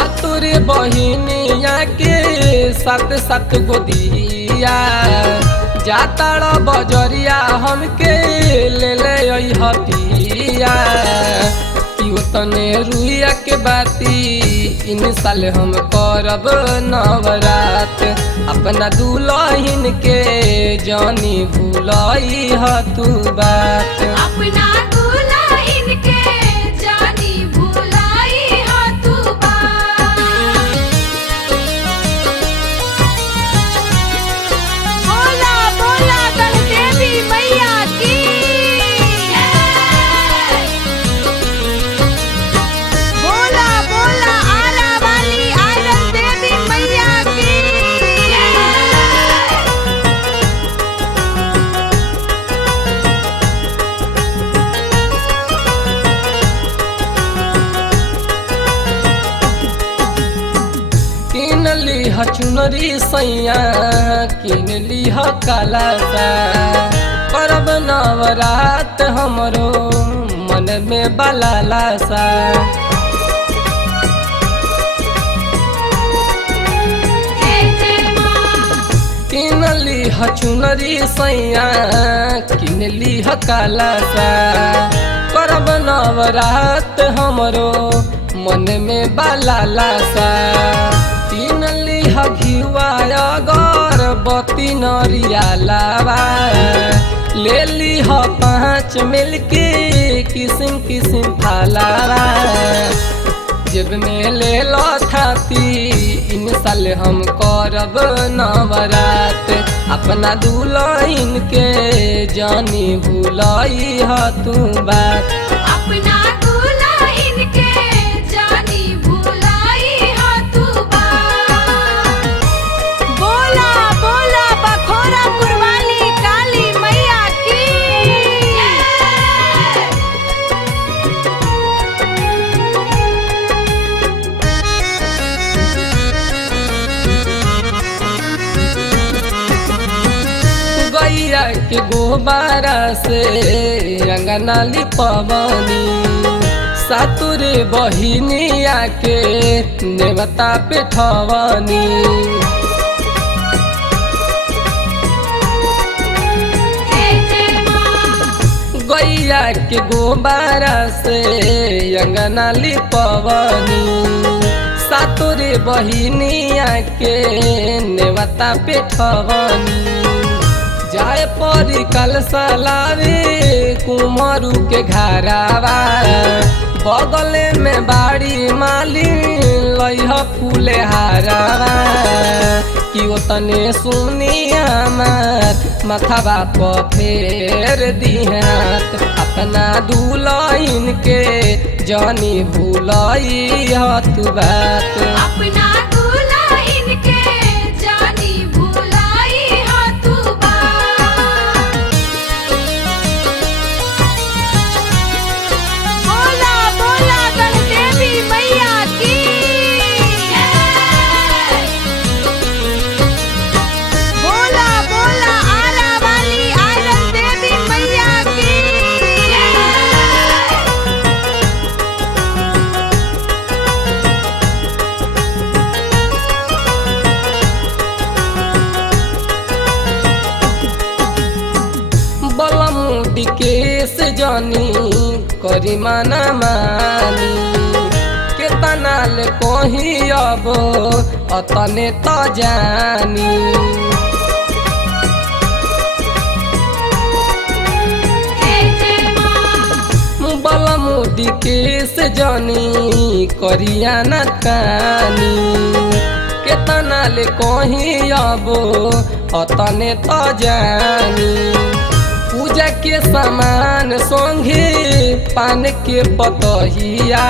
सातुर बहिनिया के सात सात गोदिया जाताड़ बजरिया हमके ले ले हतिया कि तने रुइया के बाती इन साल हम करब नवरात अपना दुल्हन के जानी भूलई ह तू बात अपना दुल्हन के जानी भूलाई ह तू बात। बोला बोला गणदेवी मैया की बोला बोला आरा वाली आयरन देवी मैया की किन लीह चुनरी सैया किन लीह कालासा करब नवरात हमरो मन में बलालासा जय जय माँ किन लीह चुनरी सैया किन लीह कालासा करब नवरात हमरो मन में बलालासा तीन लीह घिवा अगरबत्ती नरिया लावा ले लीह 5 मिलके किस्म किस्म फलावा जेब में ले लो थाती इन साल हम करब नवरात अपना दुल्हन के जानी भूलई ह तू बात अपना दुल्हन के जानी भूलाई ह तू बात। बोला बोला बखोरापुर वाली काली मैया की गैया के गोबारा से अंगना लिपवनी सातुर बहिनिया के नेवता पे ठवनी जय जय माँ गैया के गोबारा से अंगना लिपवनी सातुर बहिनिया के नेवता पे ठवनी जाए परी कल सलावे कुमारू के घरावा बगले में बाड़ी माली लइह फूले हारावा कि तने सुनिया मात माथावा पर फेर दिहात अपना दुल्हन के जानी भूलई ह तू बात अपना दुल्हन के जानी भूलाई ह तू बात। बोला बोला गणदेवी मैया की बोला बोला आरा वाली आयरन देवी मैया की बलमुडी केस जानी करी माना मानी केतना ले कही अब अतने त जानी जय जय माँ बलमुडी केस जानी करिया न कानी केतना ले कही अब अतने त जानी पूजा के सामान संगे पान के पतहिया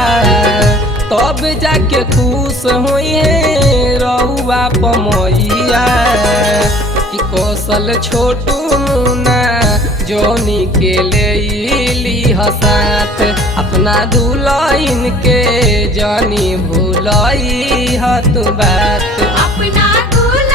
तब जाके खुश होइए रहुआ पमैया कि कौशल छोटू मुना जोनी के ले ली हसात अपना दुल्हन के जानी भूलई ह तू बात अपना दुल्हन